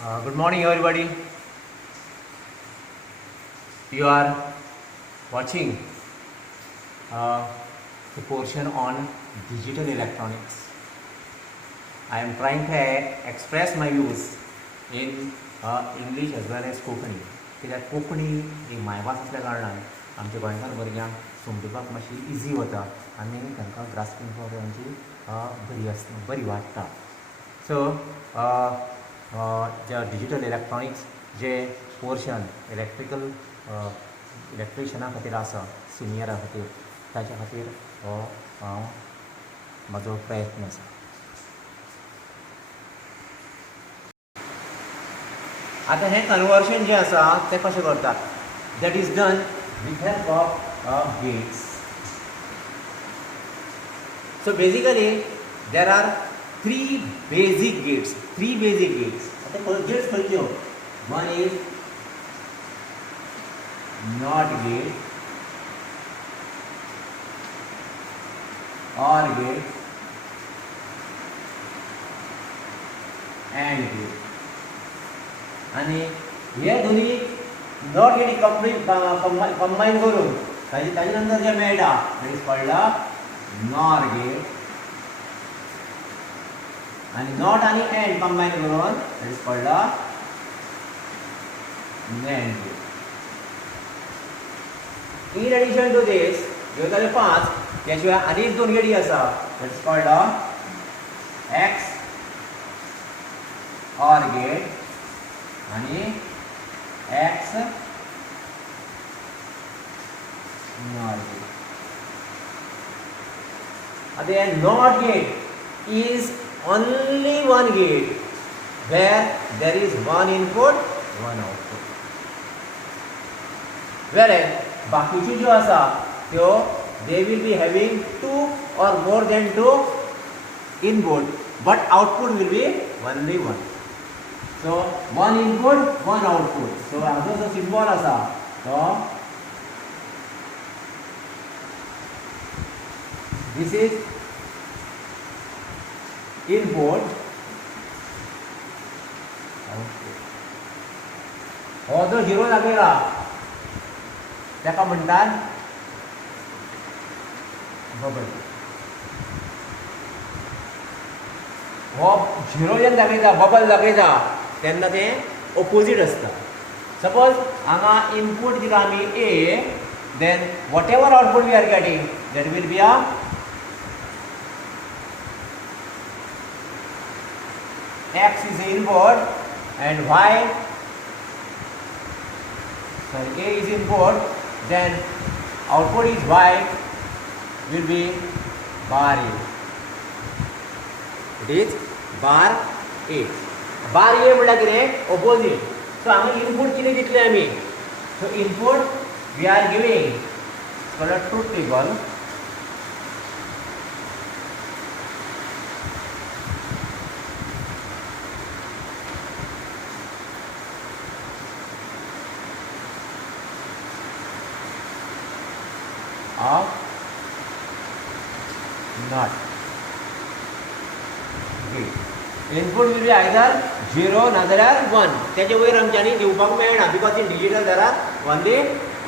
Good morning, everybody. You are watching uh, the portion on digital electronics. I am trying to express my views in English as well as Konkani. कित्याक कोंकणी ही मायभास असल्या कारणान आमच्या गोंयकार भुरग्यांक समजुपाक मातशी easy वता आनी तांकां ग्रास्पिंग पावर तांची बरी वाडटा. सो जे डिजिटल इलेक्ट्रॉनिक्स जे पोर्शन इलेक्ट्रिशना खातीर आसा सिनियरा खातीर ताच्या खातीर हो हांव म्हजो प्रयत्न आसा. आतां हें कन्वर्शन जें आसा तें कशें करतात? That is done with help of gates. So basically there are three basic gates. आता गेट्स खंयच्यो? One is not gate, or gate, and gate. आनी हे दोन्ही नॉट गेटी कंबायन करून ताजे नंतर जे मेळटा that is called NOR gate. आणि नॉट आणि एंड कंबाईन करून that is called NAND gate. In addition to this ह्यो जाले 5. त्या शिवाय आनी एक 2 गेटी आसा that is called XOR gate आणि एक्स नॉर गेट. आता हे not gate is only one gate where there is one input, one output. Whereas बाकीचे जो आसा त्यो they will be having 2 or more than 2 input, but output will be only one. So one input, one output. So हाजो जो symbol आसा तो this is input, output. हो जो zero लागेला ताका म्हणटात बबल. हो झिरो जेन्ना दाखयता बबल दाखयता तेन्ना तें ऑपोजीट आसता. सपोज हांगा इनपूट दिला आमी A, then whatever output we are getting that will be a X is input and Y, sorry, A is input, then output is Y will be bar A. It is bar A. Bar A म्हटल्यार कितें? Opposite. सो हांगा input कितें दितलें आमी? So input we are giving called truth table. Of not gate. Input will be either 0 नाजाल्यार 1. त्याचे वयर आमच्यांनी दिवपाक मेळना because in digital there are only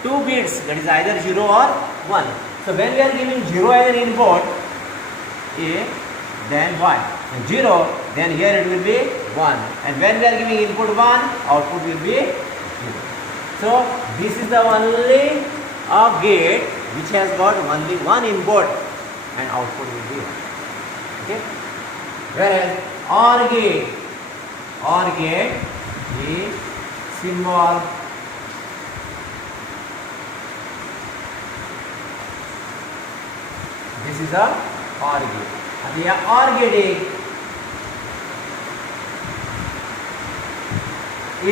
2 bits, that is either 0 or 1. So when we are giving 0 as an input A, then Y, and 0, then here it will be 1, and when we are giving input 1, output will be 0. So this is the only gate which has got only one input and output will be 1. Okay. Whereas OR gate is symbol this is a OR gate. And the OR gate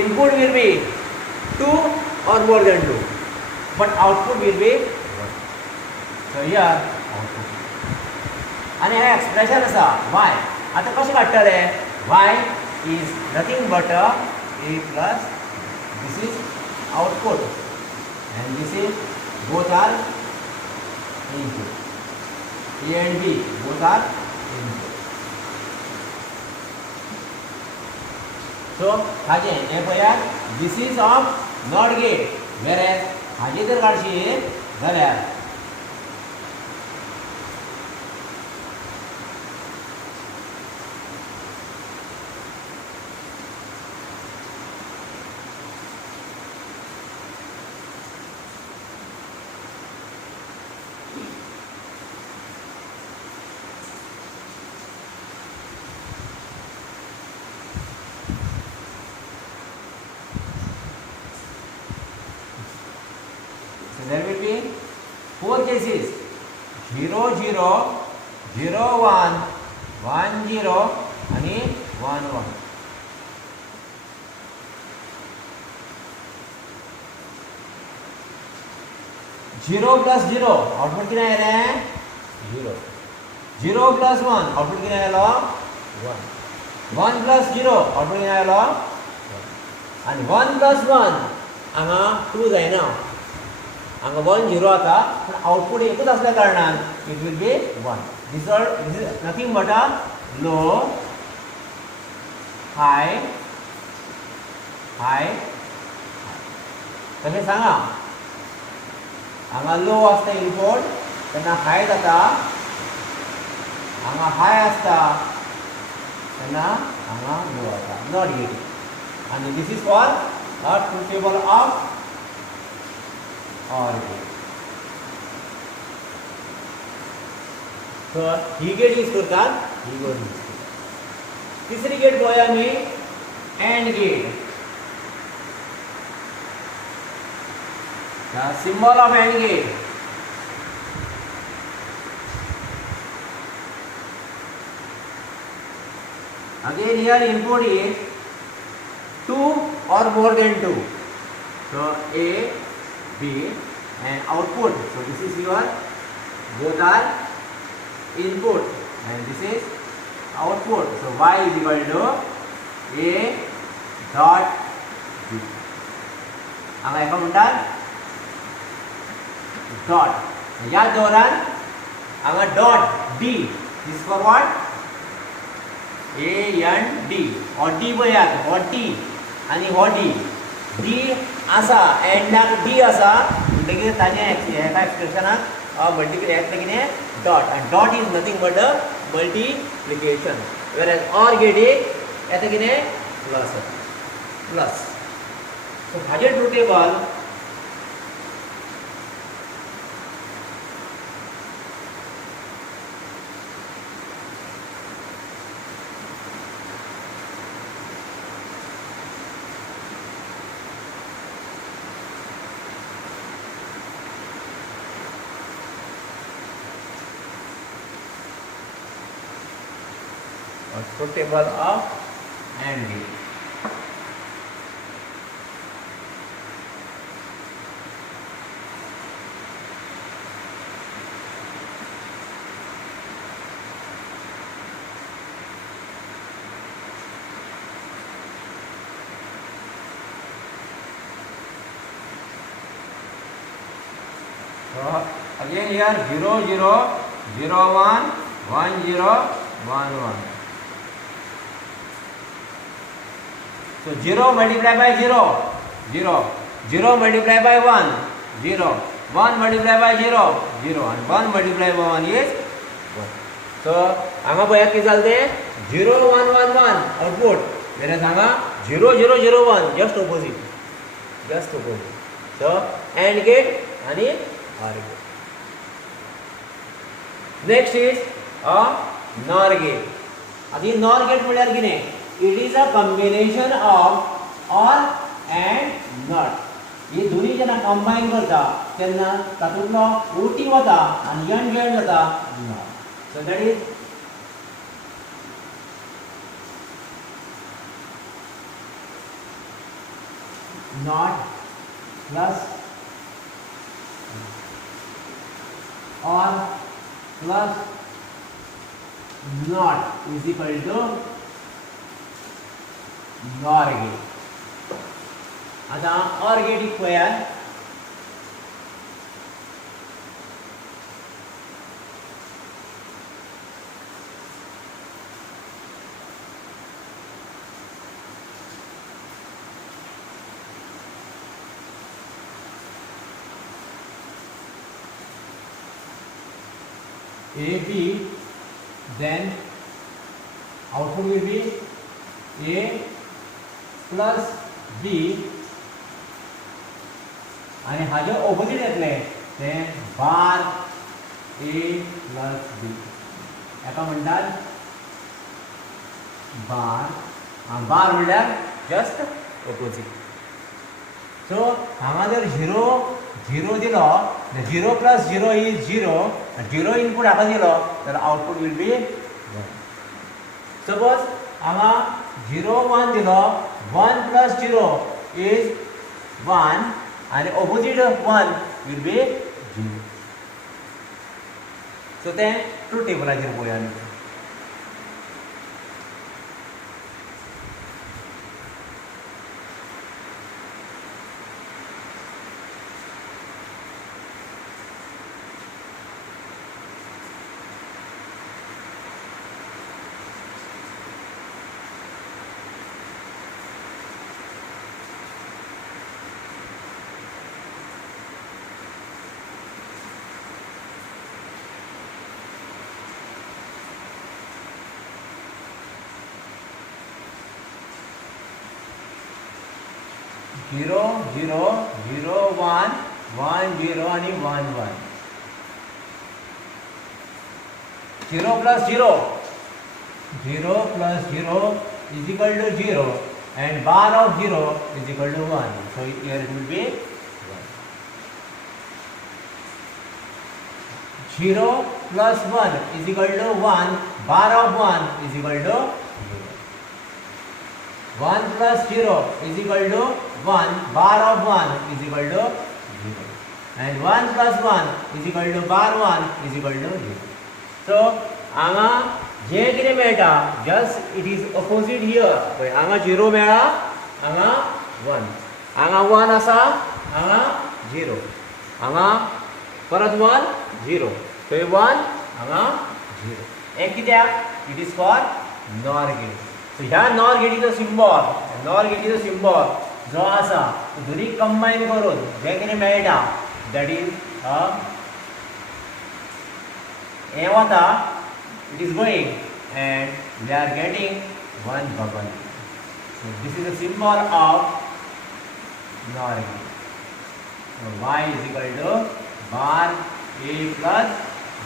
input will be 2 or more than 2, but output will be 1. So here output. आणि हे expression आसा y. आता कशें काडटले? y is nothing but a plus this is output and this is both are input. A and B both are input. सो हाजें हें पळयात this is of not gate वेरेज हाजें जर काडशी जाल्यार there will be 4 cases 0 0 0 1 1 0 आणि 1 1 0 plus 0 आउटपुट किती आयलें 0 0 plus 1 आउटपुट किती आयलो 1 1 plus 0 आउटपुट किती आयलो 1 आणि 1 plus 1 हांगा 2 जायना हांगा 1 0 आता पण आउटपुट एकूच असल्या कारणान it will be 1 this is nothing but a low high high तशें सांगा हांगा लो आसता इनपुट तेन्ना हाय जाता हांगा हाय आसता तेन्ना हांगा लो जाता नॉट गेट आनी this is for a truth table of OR gate so ही गेट यूज करतात ही गेट यूज करतात तिसरी गेट पळोवया आमी and gate the symbol of AND gate again here input is 2 or more than 2 so A B and output so this is your both are input and this is output so Y is equal to A dot B हांगा एका म्हणटात dot या दौरान हांगा dot D this for what AND हो D पळयात हो T आनी हो डी आसा एंडाक डी आसा म्हणटकीर ताजें एका एक्सप्रेशनाक मल्टिप्लिकेशन कितें डॉट आनी dot is nothing but a multiplication वेरेज ऑर गेटीक येता कितें प्लस प्लस सो हाजें truth table truth table of AND gate. So again here 0 0 0 1 1 0 1 1. So 0 multiplied by 0, 0, 0 multiplied by 1, 0, 1 multiplied by 0, 0, and 1 multiplied by 1 is 1. So, हांगा पळयात कितें जालें तें 0 1 1 1 आउटपुट whereas हांगा 0 0 0 1 just opposite. So, AND gate and OR gate. Next is a NOR gate. आधी NOR gate म्हळ्यार कितें It is a combination of OR and NOT. हे दोन्ही जेन्ना कंबायन करता तेन्ना तातूंतलो OT वता आनी AND gate जाता NOT. So that is NOT plus OR plus NOT is equal to NOR gate. आता OR gate पळयात A B, then output will be A plus B आणि हाजे ऑपोजिट येतले ते बार A plus B याका म्हणतात बार बार म्हणल्यार जस्ट ऑपोजिट. सो हांगा जर 0 0 दिलो 0 plus 0 is 0 0 इनपुट हाका दिलो तर आउटपुट विल बी 1. सपोज हांगा 0 1 दिलो 1 plus 0 is 1 आणि ऑपोजिट 1 विल बी 0. सो ते ट्रूथ टेबलाचेर पळोवया आमी. झिरो झिरो झिरो 1 1 0 आणि 1 1. 0 plus 0 0 plus 0 is equal to 0 and bar of 0 is equal to 1. So here it will be 1. 0 plus 1 is equal to 1, bar of 1 is equal to 0. 1 plus 0 is equal to 1, bar of 1 is equal to 0. And 1 plus 1 is equal to bar 1 is equal to 0. So, हांगा जे कितें मेळटा just it is opposite here. पळय हांगा 0 मेळ्ळा, हांगा 1. हांगा 1 आसा, हांगा 0. हांगा परत 1 0. थंय 1 हांगा 0. हे कित्याक? It is for nor gate. So ह्या नॉर गेटीचो सिंबॉल जो आसा तो दोनी कंबायन करून जे कितें मेळटा दॅट इज हे वता, it is going and we are getting one bubble. So this is the symbol of NOR gate. y is equal to bar a plus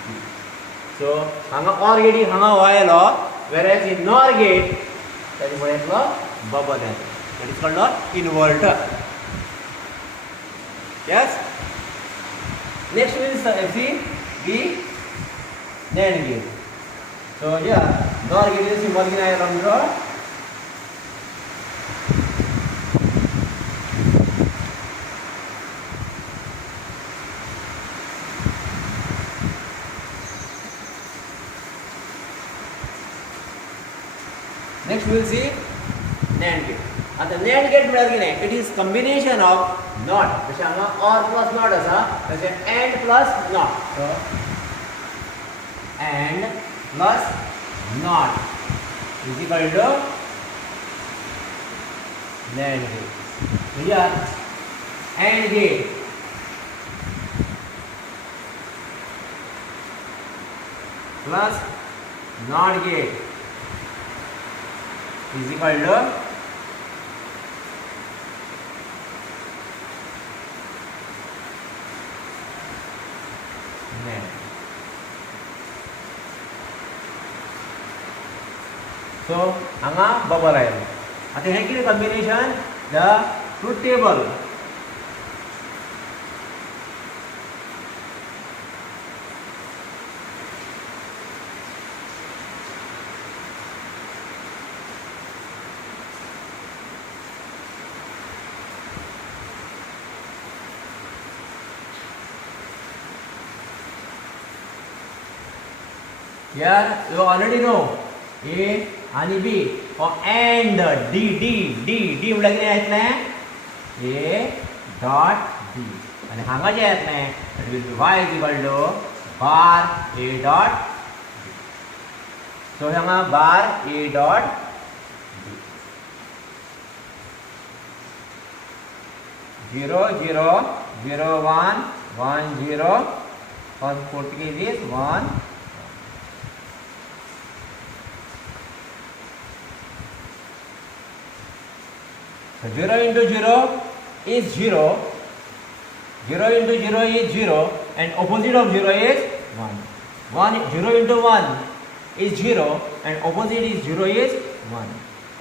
b. So हांगा or गेटीक हांगा y येलो, whereas in NOR gate ताजे फुडें येतलो bubble येता. That is called an inverter. Yes. Next we will see the NAND gate. So yeah, NOR gate is symbol kina hai ramro. Next we will see NAND gate. आता NAND gate म्हळ्यार कितें? It is combination of not. जशें हांगा or plus not आसा तशें and plus not. So and plus not is equal to NAND gate. Here and gate plus not gate is equal to so हांगा bubble आयलो. आता हे कितें combination? The truth table. Here you already know A आणि B or and D D D D म्हळ्यार कितें येतलें? A dot B आणि हांगा जें येतलें that will be y is equal to bar A dot B. सो हांगा बार A डॉट B. 0 0 0 1 1 0 और Portuguese is 1 So 0 into 0 is 0. 0 into 0 is 0 and opposite of 0 is 1. 0 into 1 is 0 and opposite is 0 is 1.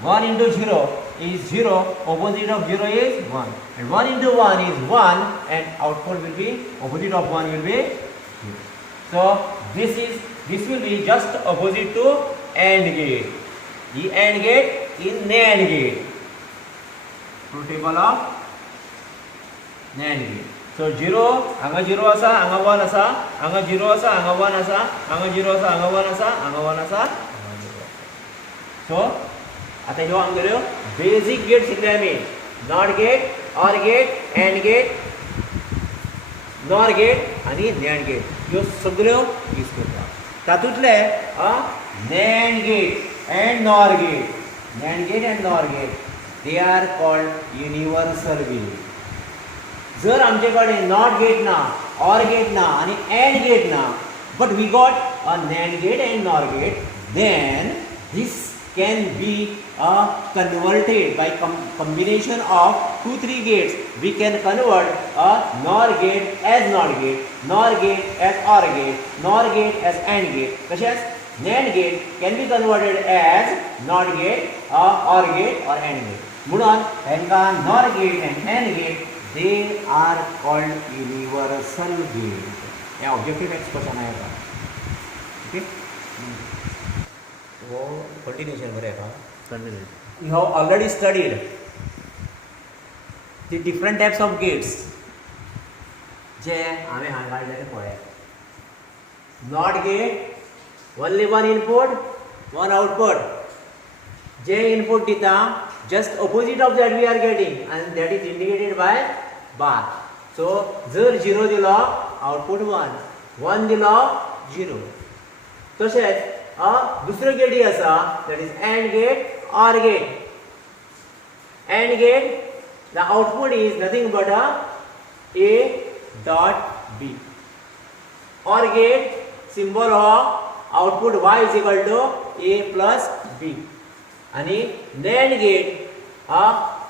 1 into 0 is 0, opposite of 0 is 1. And 1 into 1 is 1 and output will be, opposite of 1 will be 0. So this will be just opposite to AND gate. The AND gate is NAND gate. True table of NAND gate. So 0, anga 0 asa, anga 1 asa, anga 0 asa, anga 1 asa, anga 0 asa, anga 1 asa, anga 1 asa, anga 0. So आता ह्यो आमगेल्यो basic gate शिकले आमी. Not gate, or gate, and gate, NOR gate आनी NAND gate ह्यो सगळ्यो use करता. तातूंतले NAND gate and NOR gate, NAND gate and NOR gate they are called universal gate. जर आमचे कडेन नॉट गेट ना, ऑर गेट ना आनी एंड गेट ना, but we got a NAND gate and NOR gate, then this can be converted by combination of 2-3 gates. We can convert a NOR gate as NOT gate, NOR gate as OR gate, NOR gate as AND gate. Such as NAND gate can be converted as NOT gate, OR gate or AND gate. म्हणून हेंका NOR gate and AND gate they are called universal gate. हे objective expression आहे का? Okay. Continuation you have already studied the different types of gates जे आम्ही हांगाडले ते पळय. Not gate only one input one output, J input दिता just opposite of that we are getting and that is indicated by bar. So जर 0 दिलो output 1, 1 दिलो 0. तशेंच दुसरो Getty आसा that is AND gate, OR gate. AND gate, the output is nothing but A dot B. OR gate, symbol of output Y is equal to A plus B. आणि NAND gate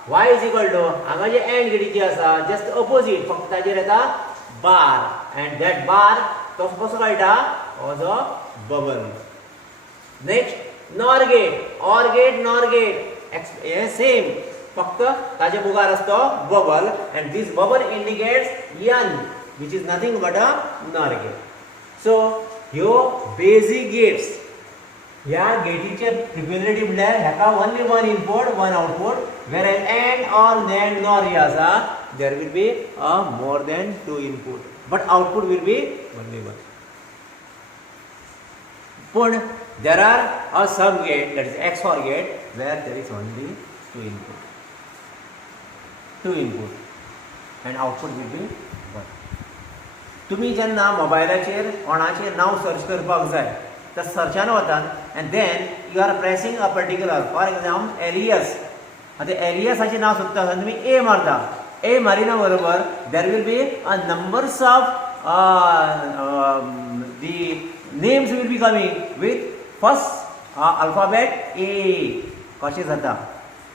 Y is equal to हांगा जे AND gate आसा just opposite, फक्त ताजेर येता bar and that bar कसो कळटा as a bubble. Next, NOR gate, OR gate, NOR gate, same, फक्त ताजे मुखार असतो bubble and this bubble indicates N, which is nothing but a NOR gate. So ह्यो basic gates, ह्या गेटीचे प्रिपेरेटिव्ह म्हळ्यार हेका only one input, one output, whereas AND or NAND NOR हे आसा there will be more than 2 input, but output will be only one. But there are some gate, that is XOR gate, where there is only 2 input and output will be 1. तुम्ही जेन्ना मोबायलाचेर कोणाचेर नांव search करपाक जाय तर सर्चान वतात and then you are pressing a particular, for example alias. आता aliasaचे नाव सोदता आसतना तुम्ही A मारता, A मारिना बरोबर there will be a numbers of the names will be coming with first alphabet A. कशें जाता?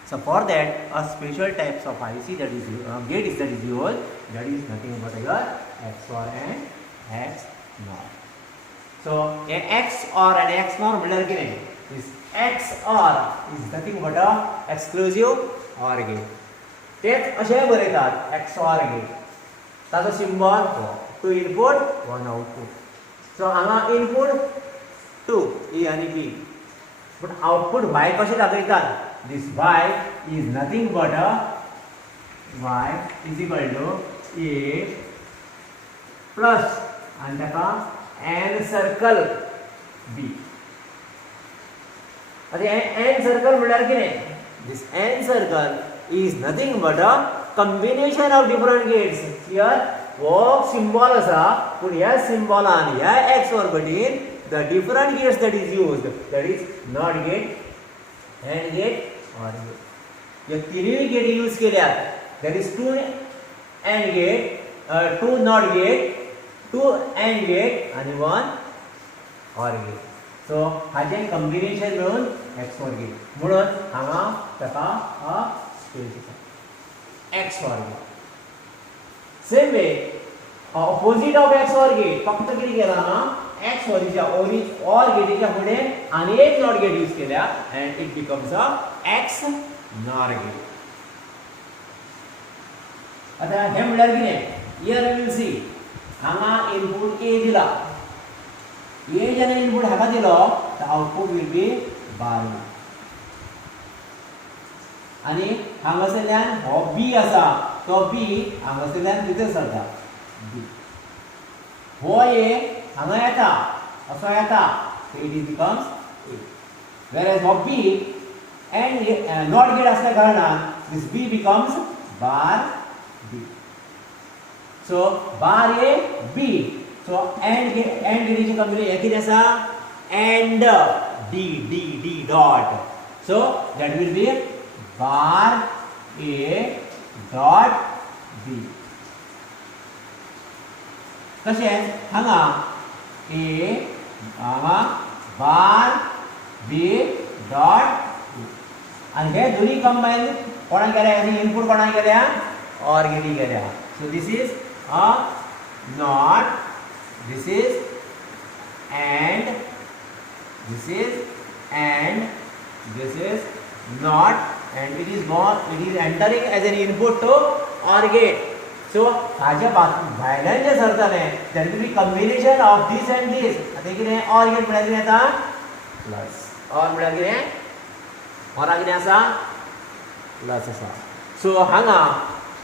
So for that a special types of IC that is gate is that is used, that is nothing but your XOR and XNOR. So an XOR and XNOR म्हळ्यार कितें? This XOR is nothing but a exclusive OR gate. तेच अशें बरयतात XOR gate. ताचो symbol 2 input 1 output. So हांगा input 2 A आणि B, but output Y कशें दाखयतात? This Y is nothing but a Y is equal to A plus and ताका N circle B. आता N circle म्हळ्यार कितें? This N circle is nothing but a combination of different gates. Here हो symbol आसा, पूण ह्या symbolan ह्या XOR gatein the different gates that is used, that is NOT gate, AND gate, OR gate. ह्या तिनूय Getty use केल्यात. There is 2 AND gate, 2 NOT gate, 2 AND gate आणि 1 OR gate. So हाचे combination मेळून XOR gate. म्हणून हांगा ताका space आसा. x OR gate. Same way, opposite of x OR gate फक्त किती केला ना x OR गेटच्या पुढे आणि एक नॉट गेट यूज केल्या and it becomes a x NOR gate. आता हे म्हणल्यार कितें here we will see हांगा इनपुट a दिला a जेन्ना इनपुट हाका दिलो तर आउटपुट will be बार आणि हांगासरल्यान हो b आसा तो b हांगासरल्यान भितर सरता b हो a हांगा येता असो येता so it becomes a whereas हो b and not gate असल्या कारणान this b becomes bar b so bar a b so and गेटीची कॉम्बिनेशन हे कितें आसा and d dot so that will be bar a dot b तशेंच हांगा a हांगा bar b dot आणि हे दोन्ही कंबाईन कोणा केल्या यानी इनपुट कोणा केल्या OR गेटी केल्या so this is a not this is and this is and this is not and it is entering as an input to OR gate so हाच्या भायल्यान जे सरताले that will be combination of this and this आता कितें OR gate म्हळ्यार कितें येता plus OR म्हळ्यार कितें OR कितें आसा प्लस आसा so हांगा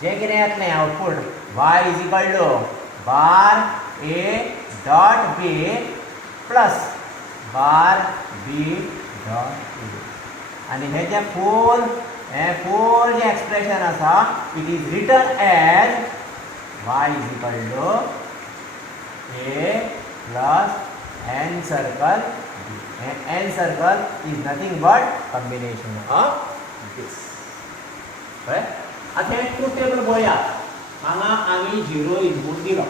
जे कितें येतलें output y is equal to bar a dot b plus bar b dot a आणि हे जे फोर जे एक्सप्रेशन आसा it is written as y is equal to a plus n circle b and n circle is nothing but combination of this right आता हे truth table पळया हांगा आमी 0 input दिलो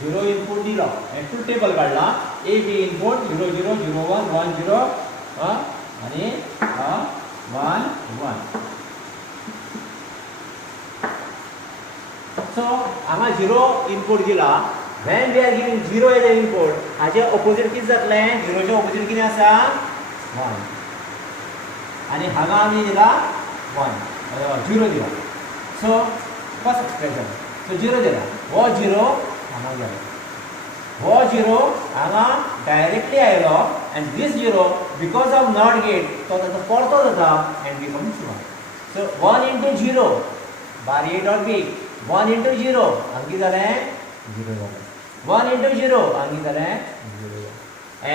0 input दिलो हे truth table काढला a b input 0 0 0 1 1 0 आणि 1 1 so हांगा 0 input दिला when we are giving 0 as an input हाचे ऑपोजिट कितें जातलें 0 चे ऑपोजिट कितें आसा 1 आणि हांगा आमी दिला 1 0 दिला so फर्स्ट एक्सप्रेशन so 0 दिला हो 0 हांगा गेलो हो 0 हांगा डायरेक्टली आयलो and this 0 because of not gate तो ताचो परतो जाता and becomes 1 so 1 into 0 bar a dot b 1 into 0 हांगा कितें जालें 0 जालें 1 into 0 हांगा कितें जालें 0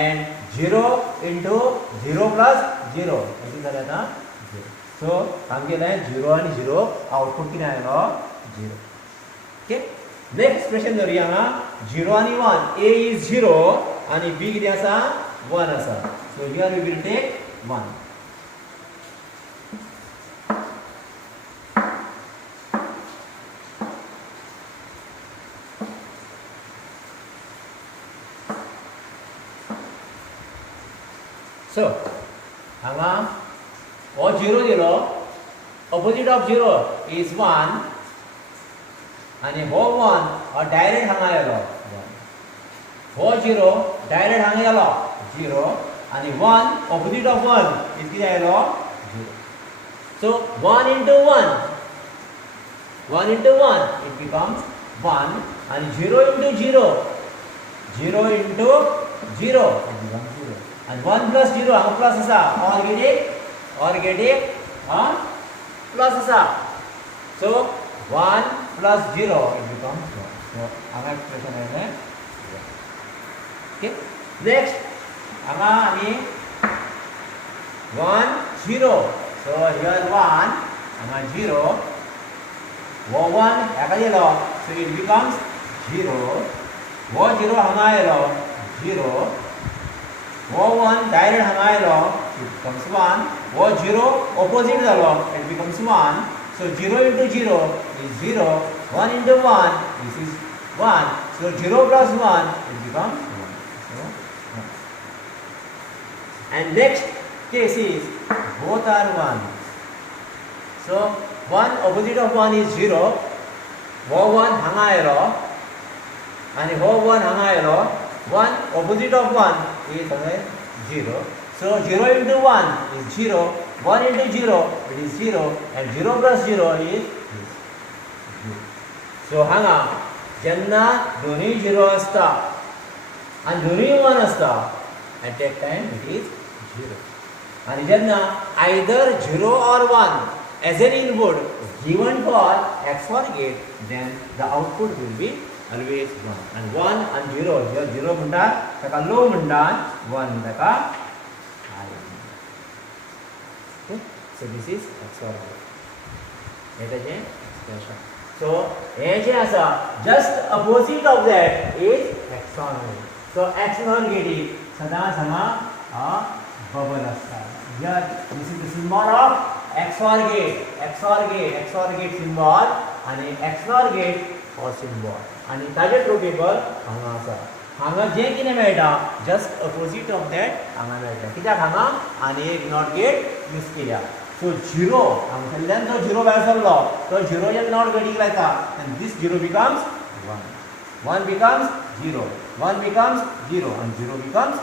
and 0 into 0 plus 0 कितें जालें आतां 0 so हांगा केलें 0 आनी 0 आउटपुट कितें आयलो 0 ओके नेक्स्ट एक्सप्रेशन धरुया हांगा 0 आनी 1 a is 0 आनी b कितें आसा 1 आसा so here we will take 1 so हांगा हो 0 दिलो ऑपोजिट ऑफ 0 is 1 आणि हो 1 हो डायरेक्ट हांगा येलो 1 हो 0 डायरेक्ट हांगा येलो 0 आणि 1 ऑपोजिट ऑफ 1 इज कितें आयलो 0 so 1 into 1 1 into 1 it becomes 1 and 0 into 0 0 into 0 it becomes 0 and 1 plus 0 हांगा प्लस आसा or getting plus आसा so 1 plus 0 it becomes 1 so हांगा एक्सप्रेशन आयलें ओके नेक्स्ट हांगा आमी 1 0 so here 1 हांगा 0 हो 1 हाका दिलो so it becomes 0 हो 0 हांगा आयलो 0 हो 1 डायरेक्ट हांगा आयलो it becomes 1 हो 0 ऑपोजिट जालो it becomes 1 so 0 into 0 is 0 1 into 1 this is 1 so 0 plus 1 it becomes 1 so 1 and next case is both are 1 so 1 opposite of 1 is 0. हो 1 हांगा आयलो आनी हो 1 हांगा आयलो. 1 opposite of 1 is 0. So 0 into 1 is 0. 1 into 0 it is 0 and 0 plus 0 is 0. So हांगा जेन्ना दोनूय 0 आसता आनी दोनूय 1 आसता at that time it is 0. And जेन्ना either 0 or 1 as an input given for XOR gate, then the output will be always 1. And 1 and 0, here 0 म्हणटा ताका low म्हणटा, 1 ताका high. Okay? So this is XOR gate. हेताचें expression. So हे जे आसा just opposite of that is XOR gate. So XOR gate सदांच हांगा bubble आसता. Here this is the symbol of XOR gate. XOR gate symbol आणि XOR gate for symbol. आणि ताजे true table हांगा आसा. हांगा जें कितें मेळटा जस्ट अपोजीट ऑफ दॅट हांगा मेळटा. कित्याक हांगा आनी एक नॉट गेट यूज केल्या. सो 0 हांगासरल्यान जो 0 भायर सरलो तो 0 जेन्ना नॉट गेटीक लायता and this 0 becomes 1. 1 becomes 0. 1 becomes 0 and 0 becomes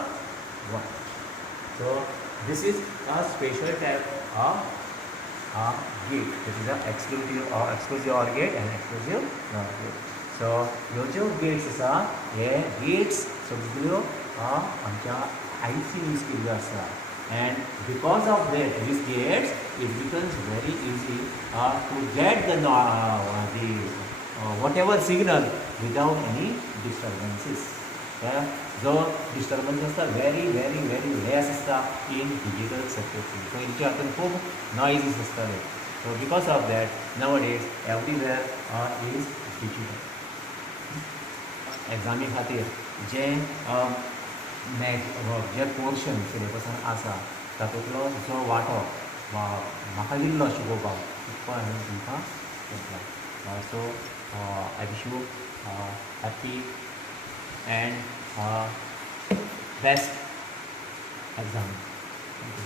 1. So this is a special type of gate. This is a exclusive OR gate and exclusive NOR gate. So ह्यो ज्यो gates आसा हे gates सगळ्यो आमच्या IC यूज केल्ल्यो आसा. And because of that, these gates, it becomes very easy to get the whatever signal without any disturbances. जो disturbance आसता very less आसता in digital circuitry. So इनचे हातून खूब noises आसताले. So because of that, nowadays everywhere is digital. Exam खातीर जे portion सिलेबसान आसा तातूंतलो जो वांटो म्हाका दिल्लो शिकोवपाक तो हांवें तुमकां घेतला. So I wish you happy and best exam. Thank you.